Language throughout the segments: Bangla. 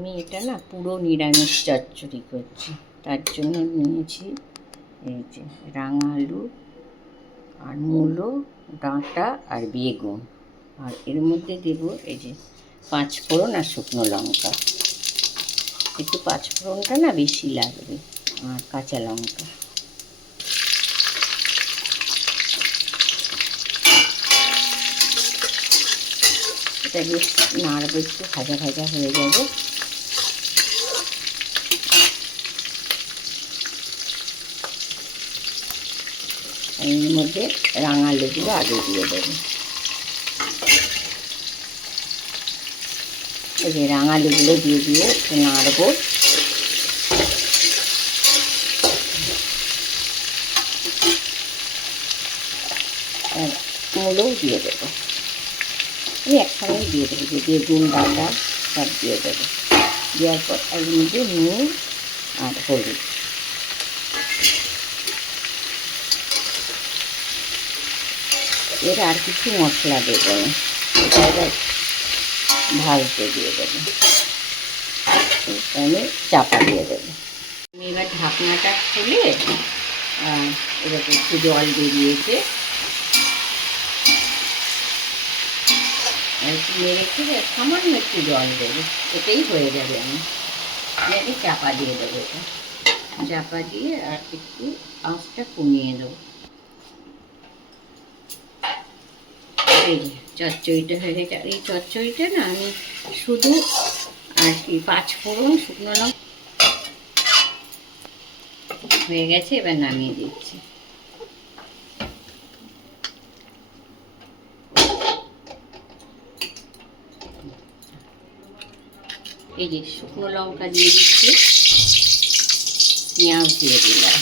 আমি এটা না পুরো নিরামিষ চচ্চড়ি করছি, তার জন্য নিয়েছি এই যে রাঙা আলু আর মূলো, ডাঁটা আর বেগুন, আর এর মধ্যে দেব এই যে পাঁচফোড়ন আর শুকনো লঙ্কা। একটু পাঁচফোড়নটা না বেশি লাগবে, আর কাঁচা লঙ্কা। এটা বেশ নাড়বো, একটু ভাজা ভাজা হয়ে যাবে। এর মধ্যে রাঙা আলুগুলো আগে দিয়ে দেবো। এই যে রাঙা আলুগুলো দিয়ে একটু নাড়বো। আর মূলোও দিয়ে দেবো, আমি একসঙ্গেই দিয়ে দেবো, যে বেগুন ডাঁটা সব দিয়ে দেবো। দেওয়ার পর এর মধ্যে নুন আর হলুদ, এর আর কিছু মশলা দেবো না, এটা এবার ভাজতে দিয়ে দেবো। আমি চাপা দিয়ে দেবো। আমি এবার ঢাকনাটা খুলে এরকম একটু জল বেরিয়েছে, একটু নেড়ে খেলে সামান্য একটু জল দেবো, এটাই হয়ে যাবে। আমি এটাকে চাপা দিয়ে দেবো, এটা চাপা দিয়ে আর একটু আঁচটা কমিয়ে দেবো। এই যে চচ্চড়িটা হয়ে গেছে। আর এই চচ্চড়িটা না আমি শুধু আর কি পাঁচফোড়ন শুকনো লঙ্কা হয়ে গেছে, এবার নামিয়ে দিচ্ছি। এই যে শুকনো লঙ্কা দিয়ে দিচ্ছি, পেঁয়াজ দিয়ে দিলাম,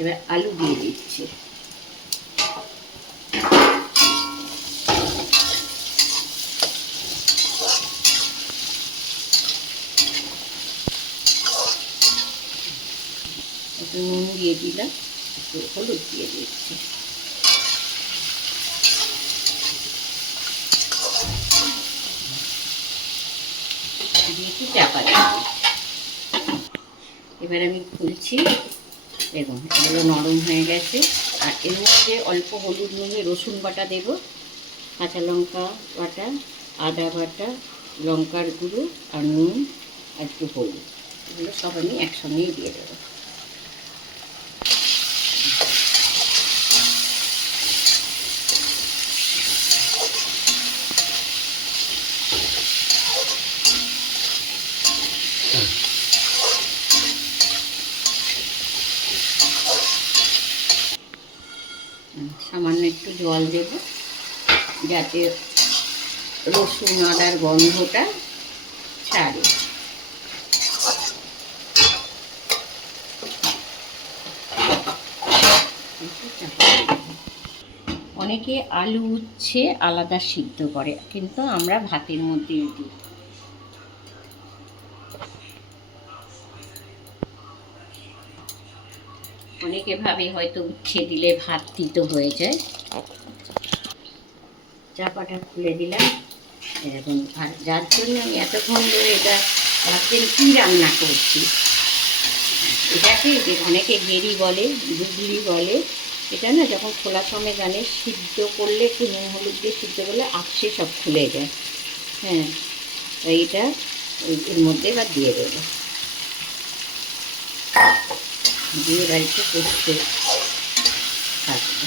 এবার আলু দিয়ে দিচ্ছি। একটু নুন দিয়ে দিলাম, একটু হলুদ দিয়ে দিচ্ছি। দিয়েছি চাপা দিচ্ছি। এবার আমি খুলছি, দেখুন এগুলো নরম হয়ে গেছে। আর এর মধ্যে অল্প হলুদ নুনে রসুন বাটা দেব, কাঁচা লঙ্কা বাটা, আদা বাটা, লঙ্কার গুঁড়ো আর নুন আর একটু হলুদ, এগুলো সব আমি একসঙ্গেই দিয়ে দেবো। সামান্য একটু জল দেব, যাতে রসুন আদার গন্ধটা ছাড়ে। অনেকে আলু উচ্ছে আলাদা সিদ্ধ করে, কিন্তু আমরা ভাতের মধ্যে দিই। অনেকে ভাবে হয়তো উচ্ছে দিলে ভাত তিতো হয়ে যায়। চাপাটা খুলে দিলাম এরকম। আর যার জন্য আমি এতক্ষণ ধরে এটা ভাবছেন কী রান্না করছি, এটাকে যে অনেকে গেরি বলে, গুগলি বলে, এটা না যখন খোলা সময় জানে সিদ্ধ করলে একটু নুন হলুদ দিয়ে সিদ্ধ করলে আপসে সব খুলে যায়। হ্যাঁ, এইটা এর মধ্যে এবার দিয়ে দেবো, দিয়ে বাড়িতে করতে থাকবে।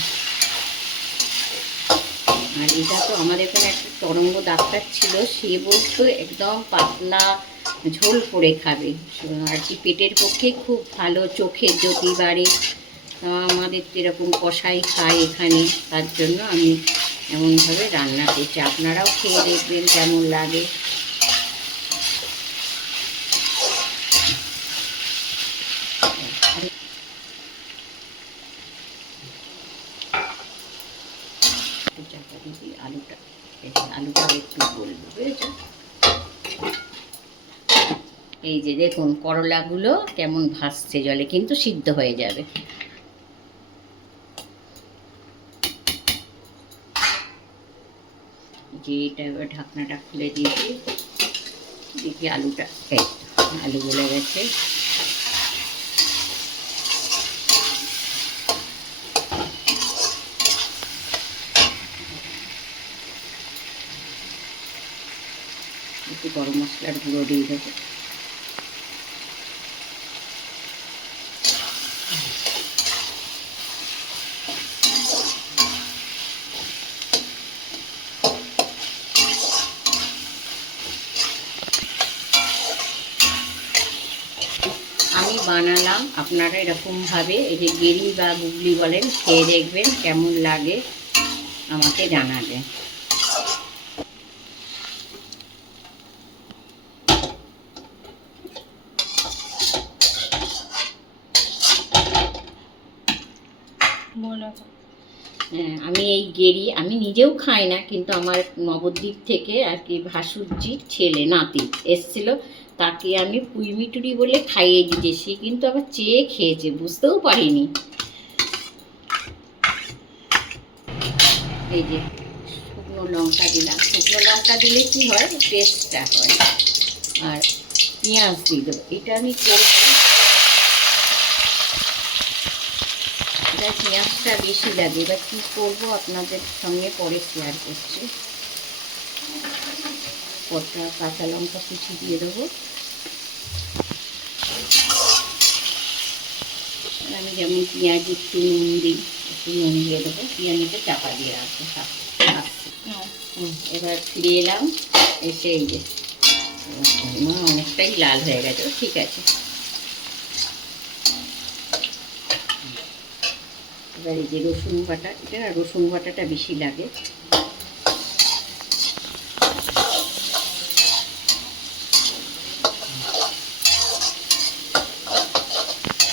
আর এটা তো আমাদের এখানে একটা তরঙ্গ ডাক্তার ছিল, সে বলতো একদম পাতলা ঝোল করে খাবে, আর কি পেটের পক্ষে খুব ভালো, চোখের জ্যোতি বাড়ে। আমাদের তো এরকম কষাই খায় এখানে, তার জন্য আমি এমনভাবে রান্না করছি। আপনারাও খেয়ে দেখবেন কেমন লাগে। চাপা দিদি আলুটা একটু গলবে, বুঝেছো? এই যে দেখুন করলাগুলো কেমন ভাসছে জলে, কিন্তু সিদ্ধ হয়ে যাবে। যে এটা এবার ঢাকনাটা খুলে দিয়েছি, দেখি আলুটা, এই আলু গলে গেছে। একটু গরম মশলার গুঁড়ো দিয়ে দেবো। আমি বানালাম, আপনারা এরকমভাবে এই যে গেরি বা গুগলি বলেন খেয়ে দেখবেন, কেমন লাগে আমাকে জানাবেন। হ্যাঁ, আমি এই গেরি আমি নিজেও খাই না, কিন্তু আমার নবদ্বীপ থেকে আর কি ভাসুরজির ছেলে নাতি এসছিল, তাকে আমি পুইমিটুরি বলে খাইয়ে দিয়েছি। সে কিন্তু আবার চেয়ে খেয়েছে, বুঝতেও পারিনি। এই যে শুকনো লঙ্কা দিলাম, শুকনো লঙ্কা দিলে কি হয়, টেস্টটা হয়। আর পেঁয়াজ দিয়ে দেবো, এটা আমি করবো, এটা পেঁয়াজটা বেশি লাগে। এবার কী করবো আপনাদের সঙ্গে পরে শেয়ার করছি। কটা কাঁচা লঙ্কা কুচি দিয়ে দেবো। আমি যেমন পেঁয়াজ একটু নুন দিই, একটু নুন দিয়ে দেবো, পেঁয়াজটা চাপা দিয়ে রাখবো। এবার ফিরে এলাম, এসে এই যে অনেকটাই লাল হয়ে গেছে, ঠিক আছে। এবার এই যে রসুন বাটা, এটা রসুন বাটাটা বেশি লাগে।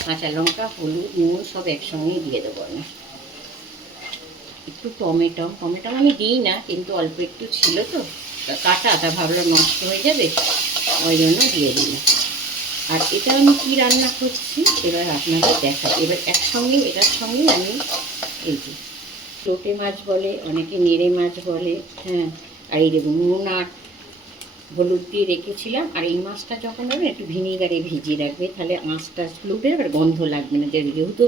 কাঁচা লঙ্কা, হলুদ, নুন সব একসঙ্গেই দিয়ে দেবো আমি। একটু টমেটো আমি দিই না, কিন্তু অল্প একটু ছিল তো কাটা, তা ভাবলাম নষ্ট হয়ে যাবে, ওই জন্য দিয়ে দিলাম। আর এটা আমি কী রান্না করছি এবার আপনাদের দেখাই। এবার একসঙ্গে এটার সঙ্গে আমি এই যে লোটে মাছ বলে, অনেকে নেড়ে মাছ বলে, হ্যাঁ। আর এই দেখুন নুন আর হলুদ দিয়ে রেখেছিলাম। আর এই মাছটা যখন হবে একটু ভিনিগারে ভিজিয়ে রাখবে, তাহলে মাছটা স্লুবে আর গন্ধ লাগবে না। যেহেতু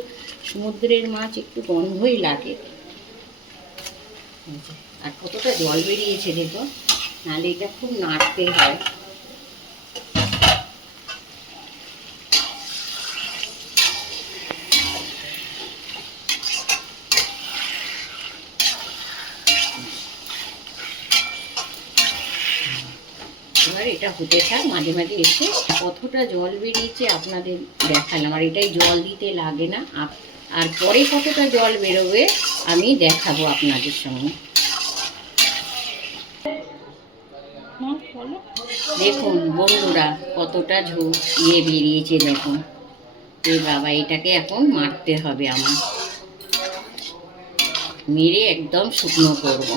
সমুদ্রের মাছ একটু গন্ধই লাগে। আর কতটা জল বেরিয়েছে দেখো, নাহলে এটা খুব নাড়তে হয়। এবার এটা হতে থাক, মাঝে মাঝে এসে কতটা জল বেরিয়েছে আপনাদের দেখালাম। আর এটাই জল দিতে লাগে না, আর পরে কতটা জল বেরোবে আমি দেখাবো আপনাদের সঙ্গে। দেখুন বন্ধুরা, কতটা বেরিয়েছে দেখুন। এই বাবা, এটাকে এখন মারতে হবে আমার, মেরে একদম শুকনো করব।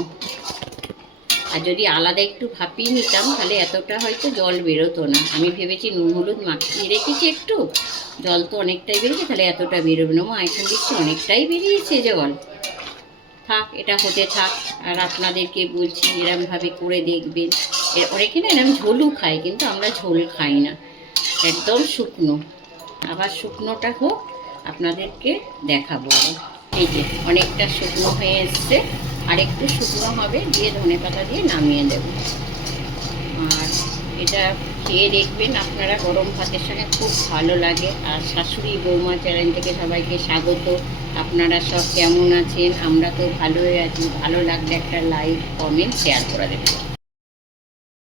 আর যদি আলাদা একটু ভাপিয়ে নিতাম তাহলে এতটা হয়তো জল বেরোতো না। আমি ভেবেছি নুন হলুদ মাখিয়ে রেখেছি, একটু জল তো অনেকটাই বেরিয়েছে, তাহলে এতটা বেরোবে না। এখন দেখছি অনেকটাই বেরিয়েছে জল। থাক, এটা হতে থাক। আর আপনাদেরকে বলছি এরমভাবে করে দেখবেন। অনেকে না এরম ঝোলও খায়, কিন্তু আমরা ঝোল খাই না, একদম শুকনো। আবার শুকনোটা হোক, আপনাদেরকে দেখাবো। এই যে অনেকটা শুকনো হয়ে এসছে, আর একটু শুকনো হবে, দিয়ে ধনেপাতা দিয়ে নামিয়ে দেব। আর এটা খেয়ে দেখবেন আপনারা, গরম ভাতের সঙ্গে খুব ভালো লাগে। আর শাশুড়ি বৌমা চ্যানেল থেকে সবাইকে স্বাগত। আপনারা সব কেমন আছেন? আমরা তো ভালোই আছি। ভালো লাগলে একটা লাইক, কমেন্ট, শেয়ার করে দেবেন।